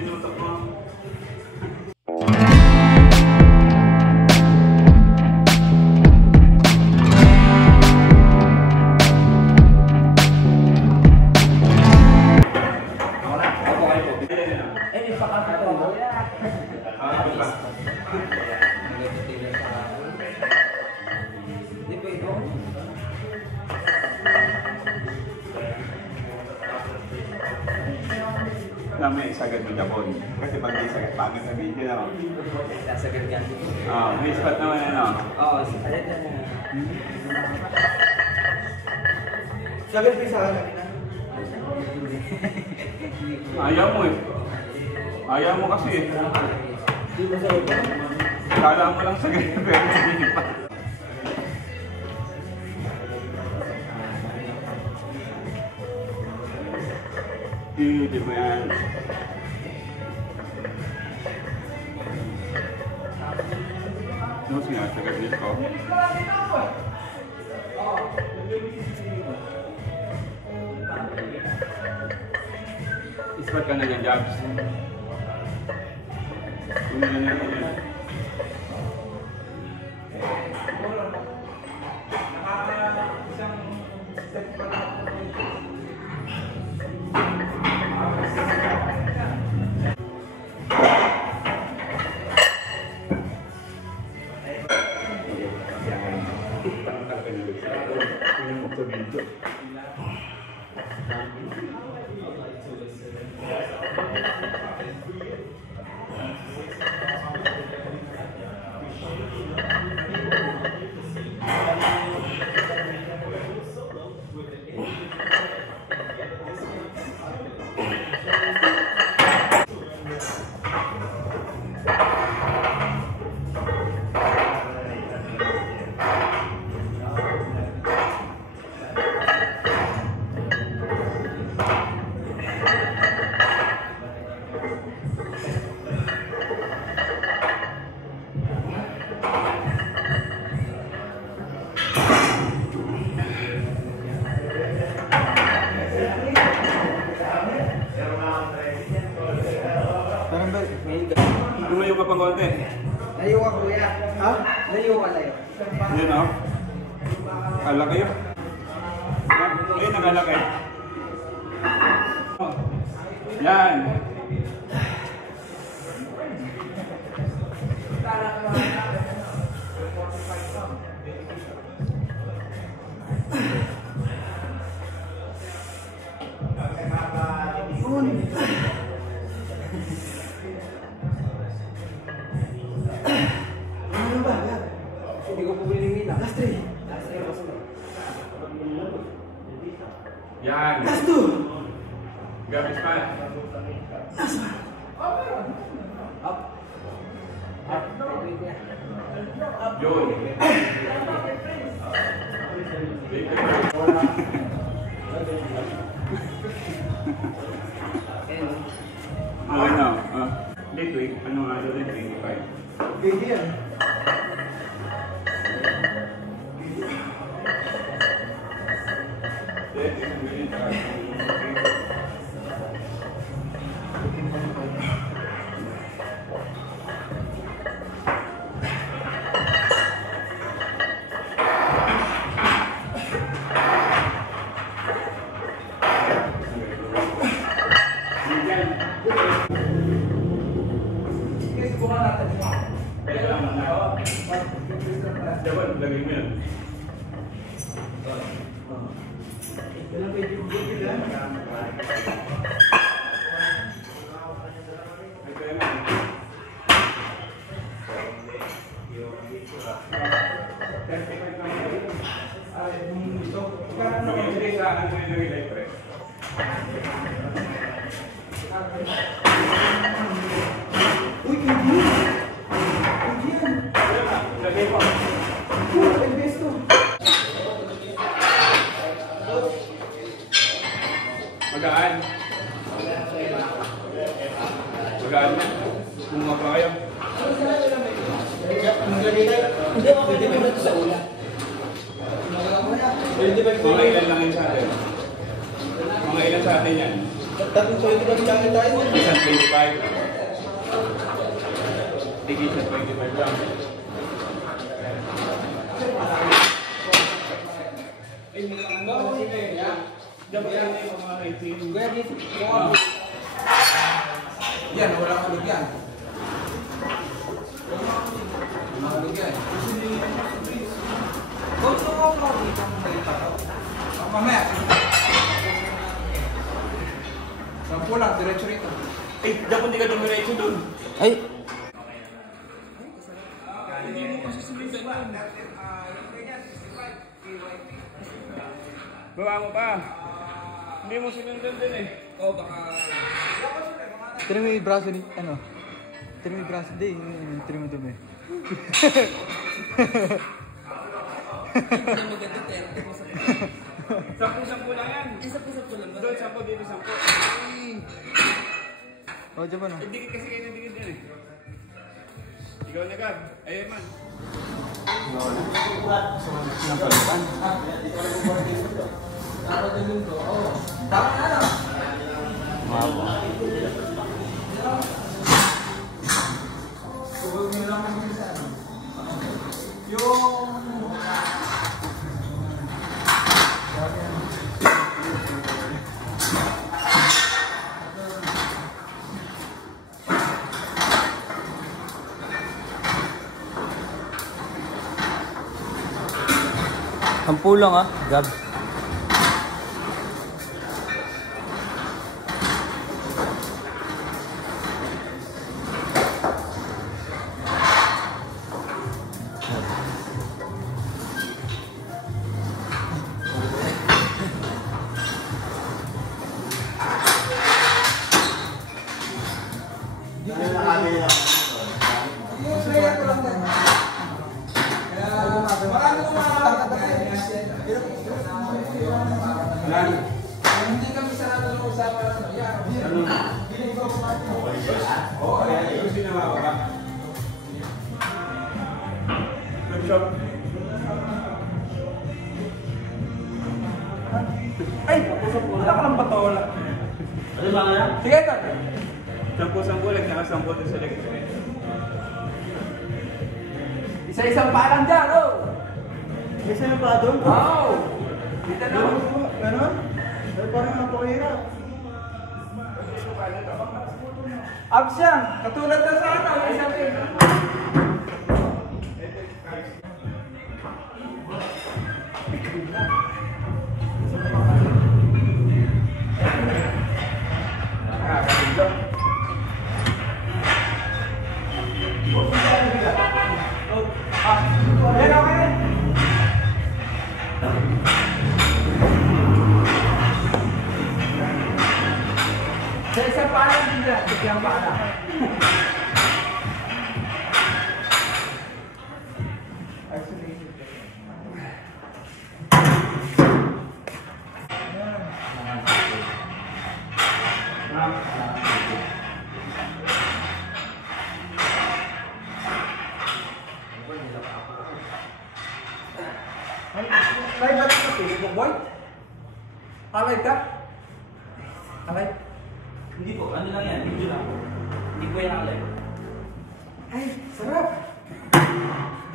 Sinutok mo. May sagad mo Japon. Kasi pag may sagad, pangit sa video na. Sagad yan. May spot naman ano? Oo, sagad yan. Sagad pa sa akin. Ayaw mo eh. Ayaw mo kasi eh. Di ba sagad pa? Kala mo lang sagad pero hindi pa. Di ba yan? Ano sinasagad nito? Ispat ka na dyan, Jobs. Kung na yan. Lumayo ka pang konti. Layo ka kuya. Ha? Layo ka layo. Yun o. Kala kayo. Ayun, nakala kayo. Yan. Hindi ko pupulihin lang. Last 3. Last 3 ako sa Yan. Last 2. Gabis pa. Last 1. Up. Up. Yun. Okay na. Late week. Ano nga doon? 25. Big yan. Dapat lagay mo yan. Uy, hindi. Hindi yan. Lagay mo. Invest to. Magaan. Magaan na. ba kayo? Hindi ako pwede mo na ito sa ulan. Mga ilan lang yun sa atin? Mga ilan sa atin yan? Tapos pwede ba channel tayo? Isang 25. Tigil sa 25 lang. Ay, mga ano? Dapat yan yung mga rating. Yan, wala kang lugyan. Wala kang lugyan. Gusto ko ako dito ang salita ko. Mamaya. Sampu lang, diretso rito. Eh, dapat hindi ka dumiretso dun. Ay! Hindi mo kasi sulitan dun. Baba mo pa. Hindi mo sinundan din eh. Oh, baka... Tira mo yung braso ni... Ano? Tira mo yung braso. Hindi, tira mo dumi. Sampu-sampu lang yan. Sampu-sampu lang ba? Doon, sampu dito, sampu. Oh, dyan ba no? Eh, dikit kasi kayo na dikit yan eh. Ikaw na Gab. Ayun man. Sampu lang ah, Gab. Hindi kami sarado ng usapan. Ay! Wala ka lang patola. Ano ba nga? Sige, ito. Sampu-sampu lang, nakasampu doon sa leg. Isa-isang palang dyan, oh! Isa na ba doon? Oo! Dito na. Ganon? Pero parang napakahirap. Abs yan! Katulad na sa ano, may sabi. Yan, okay. Sa isang palang din dyan, tigyang pala. Live ba sa Facebook, boy? Alive ka? Alive? Hindi po, ano lang yan, video lang. Hindi po yan alay. Ay, sarap!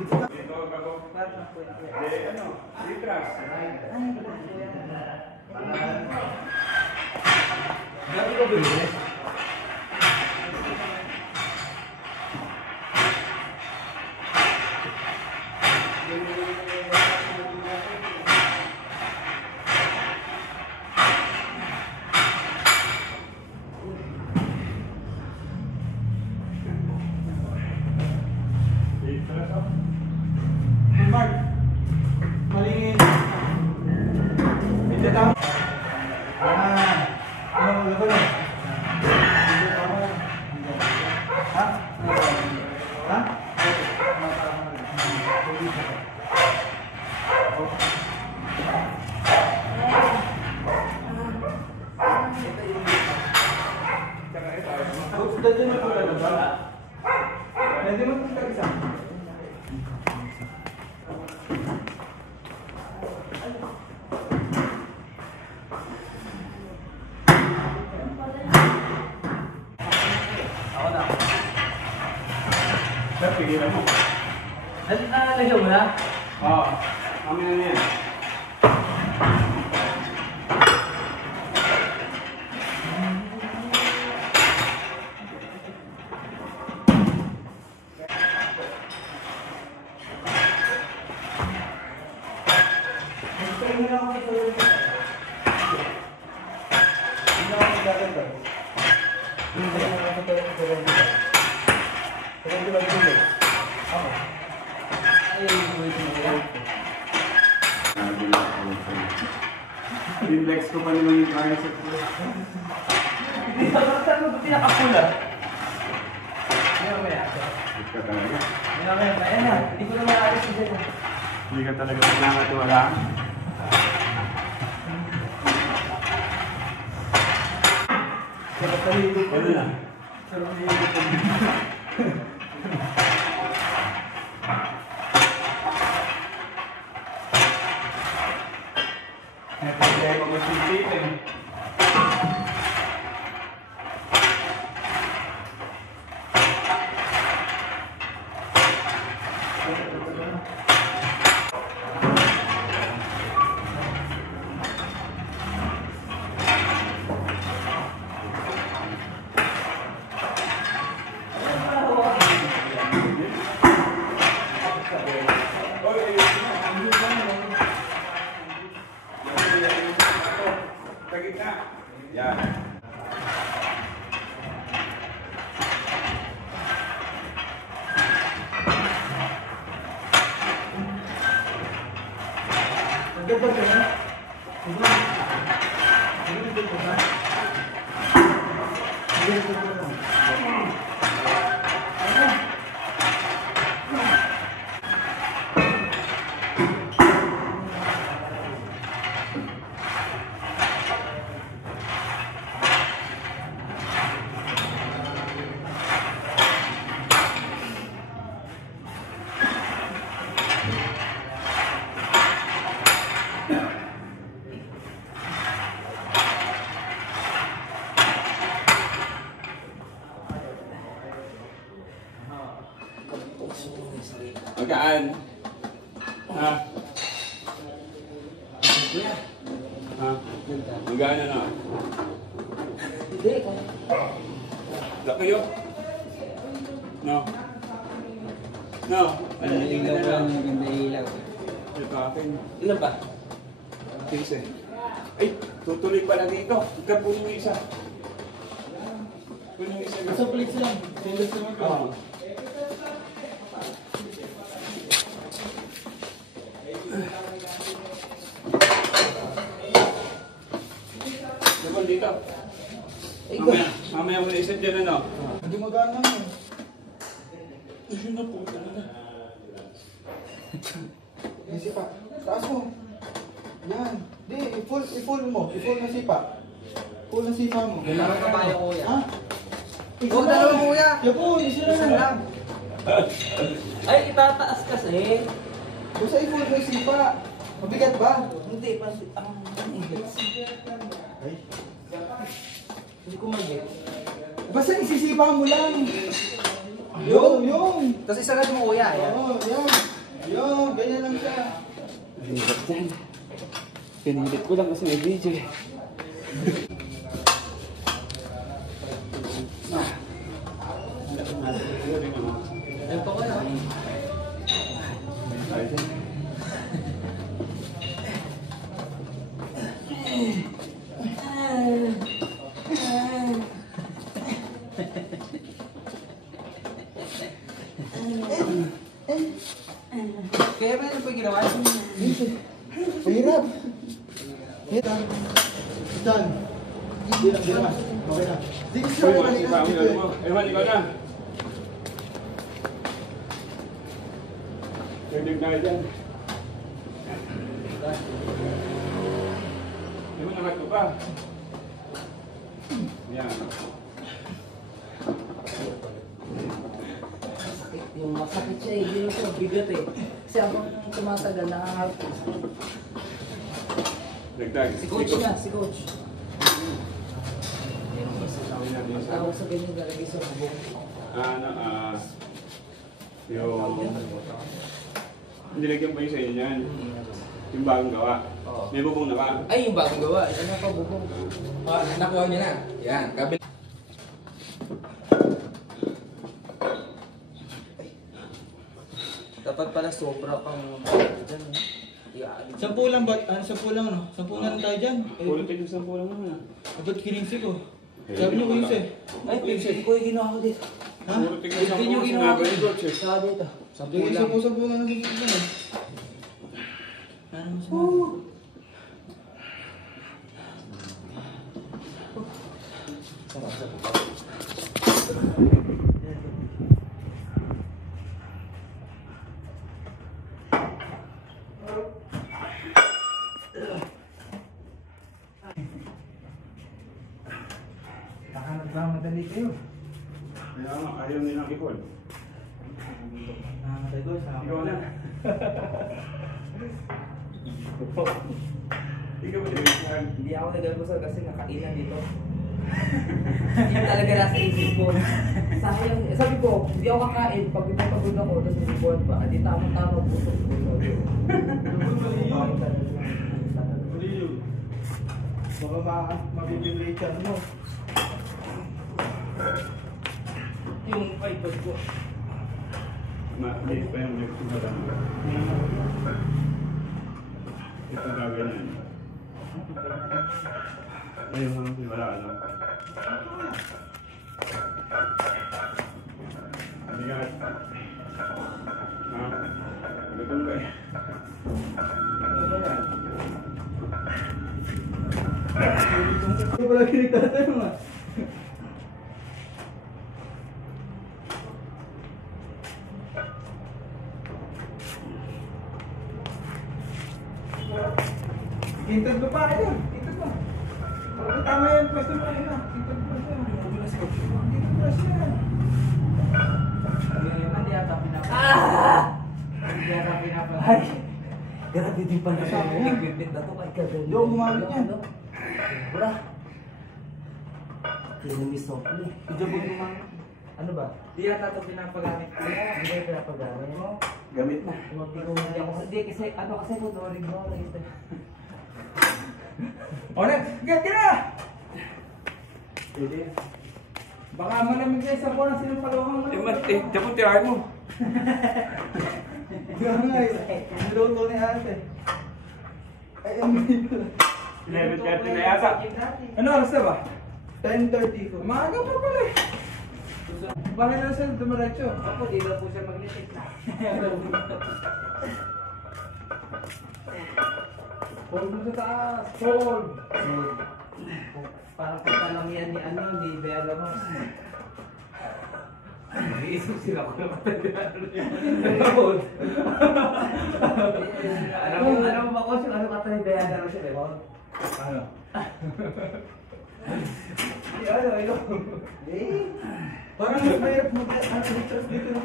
Dito, bago. Ano? Litras. Dati ko bilhin. Mark, malingin. Ito tama. Ano mo laban? Ha? Ha? Dito na pala ba? Pwede mo ito isa. Ako na. Sir, pigilan mo. Nalagyan mo na? Oo. Kami na yan. Pinlex ko pa naman yung tricep ko. Hindi sa saan mo pinakapula? Hindi mo kaya. Hindi ka talaga. Hindi mo kaya. Ayan na. Hindi ko na maaari si Jen. Hindi ka talaga pinakatiwala. Ano na? May problema ko si Stephen. Sa gitna. Yan. Magaan. Ha? Ha? Magaan na. Hindi. Laki yun. No. No. Ano yung ilaw lang? Maganda ilaw. Ito akin. Ilan ba? 15. Ay, tutuloy pala dito. Ikaw po yung isa. Puno yung isa. Sa plates lang. Stainless naman ka. Oo. Diba dito? Mamaya mo na isa dyan ano? Hindi magana yun. Ayun na po talaga. Isipa. Taas mo. Yan. Di, i-full mo. I-full na sipa. Full na sipa mo. Kailangan ka ba yung kuya? Ha? Huwag na lang, kuya. Yapon, isa lang. Ay, itataas kasi. Basta i-full mo yung sipa. Mabigat ba? Hindi, pati ang index. Ay. Hindi ko mag-get. Basta isisipa mo lang. Yung. Tapos isagad mo, kuya. Ayan. Oo, yan. Yung, ganyan lang siya. Pinilit dyan. Pinilit ko lang kasi may video eh. Ayun pa, kuya. Kaya ba ano pa ginawa? Mahirap. Hitan. Hitan. Hindi lang, hindi lang. Okay na. Di ko siya Uy, mga kanina sipa mo dito yun eh. mo. Ewan, ikaw na. Pwedeng tayo dyan. Hindi mo nakat ko pa. Yan. ko, masakit siya eh. Dito siya, bigat eh. Kasi habang tumatagal, Dagdag. si coach na, si coach. Tawag sa ganyan, lalagay sa bubong. Yung... Nilagyan pa yung sa inyo yan. Yung bagong gawa. May bubong na ba? Ay, yung bagong gawa. Ano pa bubong? Nakuha niya na. Yan, kabit. Dapat pala sobra pang dyan. Sampu lang ba? Sampu lang ano? Sampu na lang tayo dyan. Puro tigil sa pulang naman. Ba't kinisip ko? Sabi niyo ko yun Ay, pinsin ko yung ginawa ko dito. Ha? Puro tigil sa Hindi yung pulang ginawa ko sinabi ni Coach eh. Saka dito. Sampu lang ang gigit na. Ano mo Baka nagmamadali kayo. Kaya nga, ayaw nilang i-hold. Nakamatay ko sa Ikaw na. Ikaw ba din? Hindi ako nag-almusal kasi nakainan dito. Hindi talaga nasa isip ko. Sayang. Sabi ko, hindi ako kakain. Pag pinapagod ako, tapos nag-board pa. Hindi tama-tama busog. baka mabibibrate siya mo. Yung iPod ko. Maliit pa yung nagsimula mo. Ito gaganyan. Ayun, wala ano. Bigat. Ha? Ganun ba eh? Ano ba yan? Ito pala kinigtatanong ah. Kintad ko pa, ayun. Kintad ko. Bakit tama yan? Pwesto mo ayun ah. Kintad ko pa siya. Kintad ko pa siya. Hindi yata pinapalagay. Hindi yata pinapalagay. Grabe din pala siya. Equipment na to kay Kagano. Yung gumamit niya. Bra. Kinamis mo pala eh. Ijabog mo mga. Ano ba? Di yata ito pinapagamit ko. Hindi kayo pinapagamit mo. Gamit na. Hindi ako. Hindi kasi ano kasi ko doring mo. O na, get ka na! Pwede. Baka malamig kayo sa buwan ng sinumpalungan mo. Dapat tirahan mo. Gano'n nga eh. Niluto ni ate. Ay, ang galing pala. 11:30 na yata. Ano oras na ba? 10:30 ko. Maaga pa pala eh. Bakit na siya dumiretso? Ako, di na po siya mag-lisik na. Hold mo sa taas. Hold. Parang punta lang yan ni ano, ni Bea Ramos. Iisip sila ko na matandaan. Hold. Alam mo ba ko siya, ano kata ni Bea Ramos siya, Bea? Ano? Ano, ito? Parang mas mahirap dito na.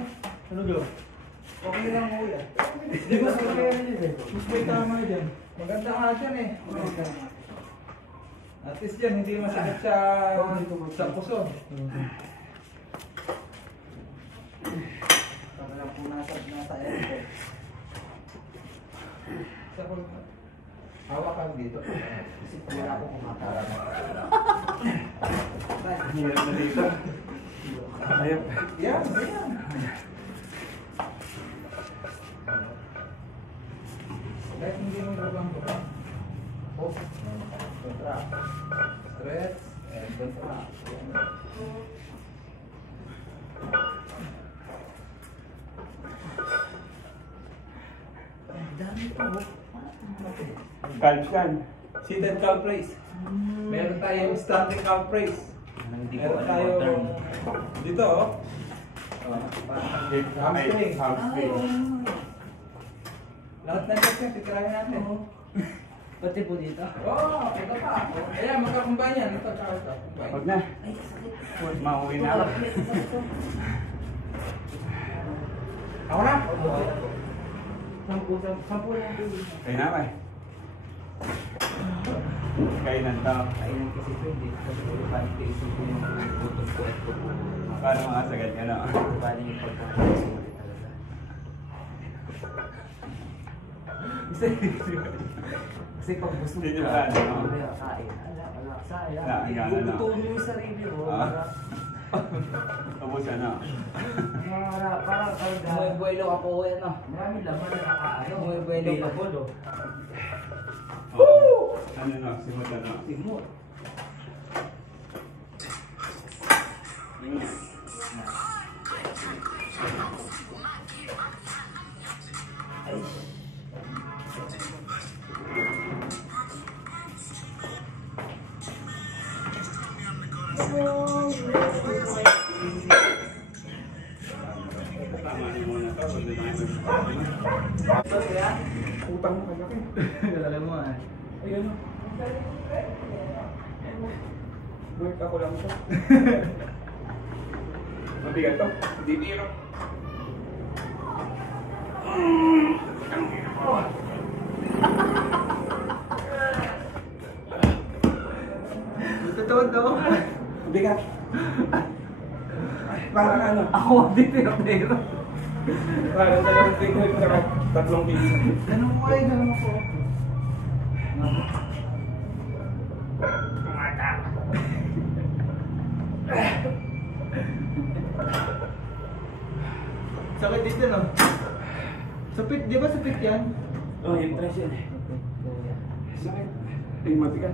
Ano daw? Okay lang mo yan. Di ba sa kaya rin yun eh? Mas may tama dyan. Maganda nga dyan eh. At least dyan, hindi masakit sa puso. Para lang po nasa airport. Sa puso. Hawak ka dito. Kasi wala akong kumakara. Hirap na dito. Ayop. Yan, yan. Kahit hindi mo gabang ko. Oh, contract. Stretch and contract. Ang dami po. Calm yan. Seated calf raise. Meron tayong standing calf raise. Hindi ko Meron alam tayo ang term. dito oh. Hamstring. Hamstring. Lahat ng legs yan, titirahin natin. Pati po dito. Oo, ito pa. Ayan, magkakumbay yan. Ito, tsaka ito. Combine. Huwag na. Ay, sakit. Mauwi na ako. Ako na. Sampu lang po. Kaya na ba eh? Kainan to. Kainan kasi ito, hindi. Kasi pwede paling tiisin ko yung butong ko at po. Para makasagad ka na. Paling yung pagkakasin mo rin talaga. Kasi pag gusto mo Hindi nyo ba, ano? kain. Ala, sayang. Sayang, ano? Ibubutuin mo yung sarili mo. Tapos ano? Parang bumubuelo ka po, ano? Marami laman na nakaano. Bumubuelo ka po, no? Oo. Ano na? Simot ano? Simot. Yun nga. Ay. Tama niyo muna to. Pwede na kayo Utang mo kalaki. Galala mo ah. Ayun o. Work ako lang to. Mabigat to. Hindi biro. Tutawag daw. Mabigat. Parang ano? Ako dito yung pero. Parang 2 kilo saka 3 piso. Ganun mo kayo, ganun mo. Sakit dito no? Sapit, di ba sapit yan? Oh, impression eh. Sakit. Ay, mabigat.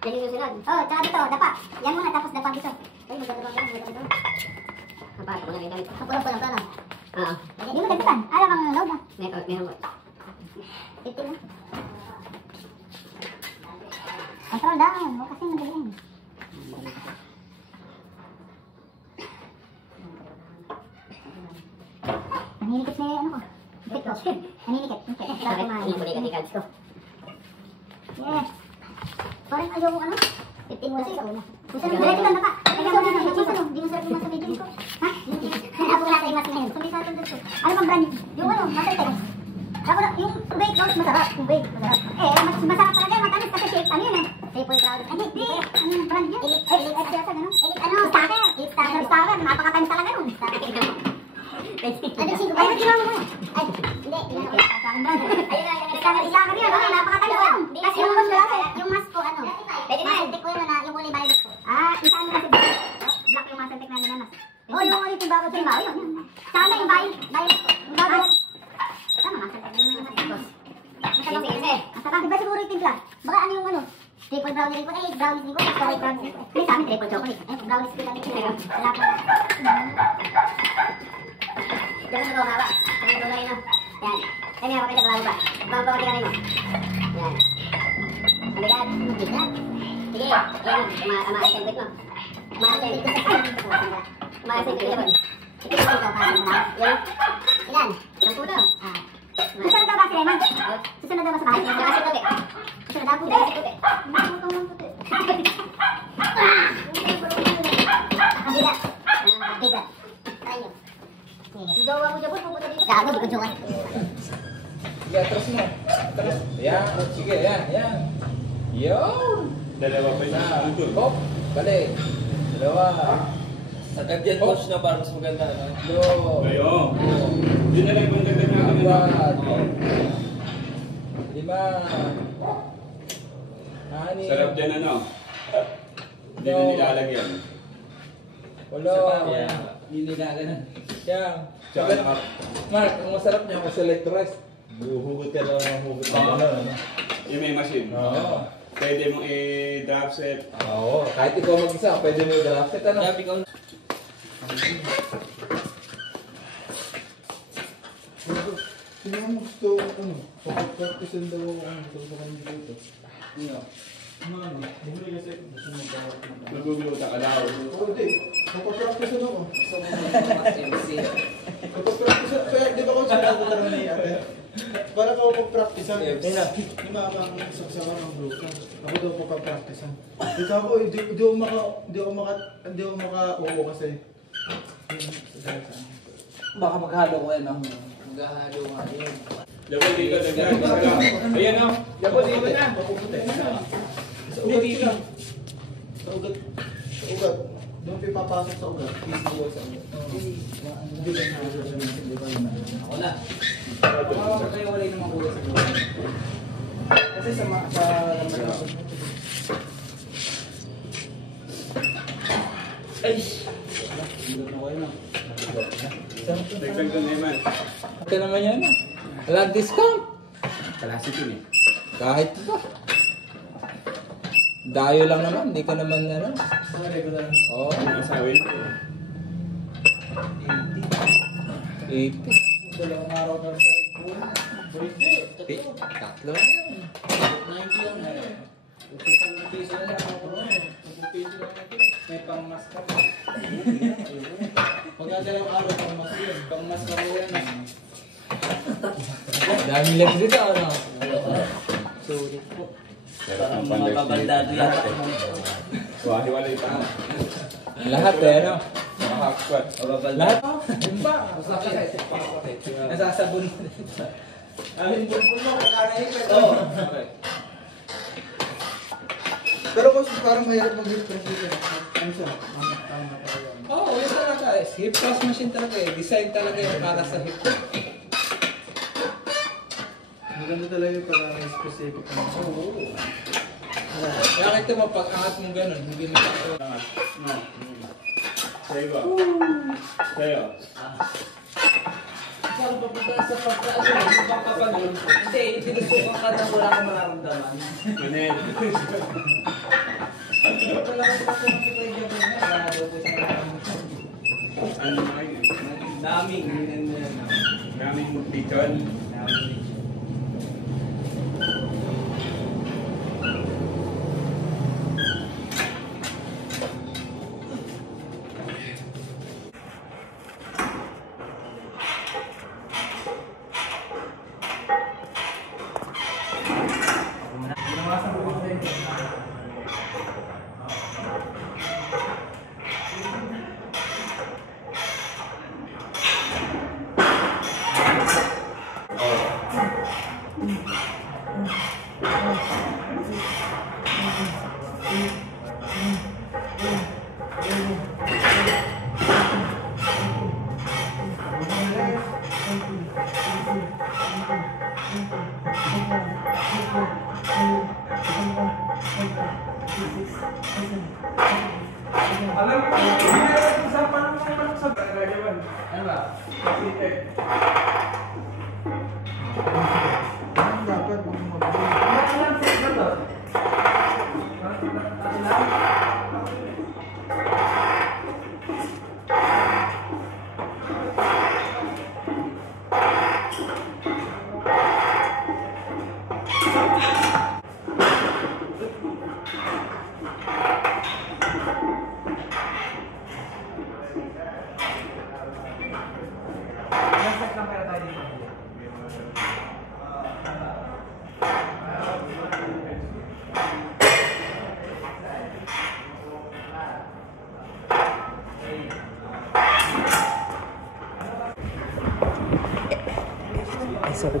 Yan yung susunod. Oh, tsaka dito, dapa. Yan muna, tapos dapa dito. Ay, magdadabang ka, magdadabang ka. Apa, kung ano yung gamit. Pulang-pulang plano. Oo. Hindi mo dagdagan. Alam ang load na. Meron mo. 15 na. Control down. Huwag kasi madaliin. Naninikit na ano ko. Bit ko. Naninikit. Bakit? Naninikit ko. Yes. Parang ayaw mo ano? 15 mo na sa una. Diretso lang pa. Kaya mo na yung hindi mo sarap yung sa video ko. Ha? Ako wala tayong mas ngayon. Kung may sa atin dito. Ano bang brand? Yung ano, masay tayo. Ako yung tubig, masarap. Tubig, masarap. Mas masarap talaga. Matamis kasi shape. Ano yun eh? Triple crowd. Hindi. Anong brand yun? Elite X yata, gano'n? Elite ano? Starter. Starter. Napakatamis talaga nun. Ano, 5 ba? Ay, ginawa mo mo. Ay, hindi. Sa akin brand. Starter yun. Napakatamis nun. Tapos yung mas ko ano? Pwede na. Masentik ko yun na yung kulay violet ko. Isa ano kasi black. Black yung masentik na nila mas. Oh, yung ulit yung bago sa iba. Yun. Sana yung violet. Yung violet. Tama, masentik din naman yung mas. Masarap. Diba siguro yung timpla? Baka ano yung ano? Triple brownie rin ko. Brownies din ko. Chocolate brownies din ko. Hindi sa amin, triple chocolate. Brownies din natin. Wala pa. Diyan mo hawa. Kaya ito lang yun. Yan. Kaya nga kapit sa ba? Bago pa kami mo. Yan. Mabigat. Mabigat. Sige. Yan. Maasembit mo. Maasembit mo. Maasembit mo. Ito yung ito. Yan. Ilan? 10 puto. Susunod daw ba si Raymond? Susunod daw ba sa bahay? Susunod daw ba? Susunod daw puti. Puti. Kabilat. Kabilat. Tayo. Jowa mo dyan po, pupunta dito. Gago, di ko jowa. Sige, atras mo. Atras. Yan. Sige, yan. Yan. Yun. Dalawa pa yung ano. Hop. Balik. Dalawa. Sagad yan, coach, na para mas maganda. Yo. Ayo. Yun na lang yung ganda na kami na. 5. 6. Sarap dyan ano. Hindi na nilalagyan. 8. Hindi nila ganun. Yan. Tsaka naka... Mark, ang masarap niya kung select rice. Huhugot ka lang ng hugot ng gano'n. Yung may machine. Oo. Pwede mong i-drop set. Oo. Kahit ikaw mag-isa, pwede mo i-draft it, ano? Sabi ko, Sino ang gusto ano? Pagkakasin daw ako ang gusto ko kami dito. Bumili kasi. Gusto mo gawin. Nagugulutan ka daw. Oo, hindi. Magpapractice ako. Gusto mo mas MC. Magpapractice ako. Kaya di ba ko sinabi ko lang ni ate? Para ka magpapractice ako. Yung mga saksakan ng group. Ako daw magpapractice ako. Dito ako, hindi ako maka-upo kasi. Baka maghalo ko yan, no? Maghalo nga yun. Dapat dito, dagdag. Ayan o. Dapat dito na. Sa ugat sila. Sa ugat. Sa ugat. Doon pipapasok sa ugat. Peace mo sa ugat. Hindi ba na? Wala. Kaya wala yung mga kuya sa ugat. Kasi sa ay! Hindi na kayo na. Dagdag doon naman. Ito naman yan. Walang discount. Classic yun eh. Kahit pa. Dayo lang naman. Hindi ka naman ano. Sa regular. Oo. Ang asawin. 80. Dalawang araw na sa regular. Hindi. Tatlo. 90 lang eh. Piso na lang ako. May pangmas ka pa. Pag dalawang araw pang mas yun. Pangmas ka mo yan. Dami lang dito ano. Sorry po. Parang mga kabaldado yata. Hiwalay pa. Lahat eh ano. Mga half squat. Lahat. Ba? Nasasabon. Alin po mo kakain ka. Oo. Pero kasi parang mahirap mag-hip press dito. Ano siya? Tama tayo. Oo, yun talaga. Hip thrust machine talaga eh. Design talaga yung para sa hip. Maganda talaga yung parang specific. Oo. Kaya kita mo, pag angat mo ganun, hindi mo ito. No. Sa'yo ba? Sa'yo. Saan papunta sa pagkaano? Yung pagkapagod. Hindi, tinusukan ka na wala kang mararamdaman. Manel. Talaga sa pagkakapagod yung mga wala daw po sa mararamdaman. Ano na kayo? Daming. Daming picon. Alam mo, hindi na sa paano sa Ragawan. Ano ba? Pacific. Ano dapat kung mag-hip? Ay, sorry.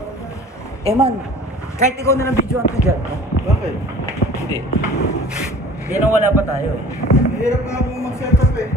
Man, kahit ikaw na lang videoan ka dyan, no? Bakit? Hindi. Yan ang wala pa tayo eh. Mahirap nga akong mag-setup eh.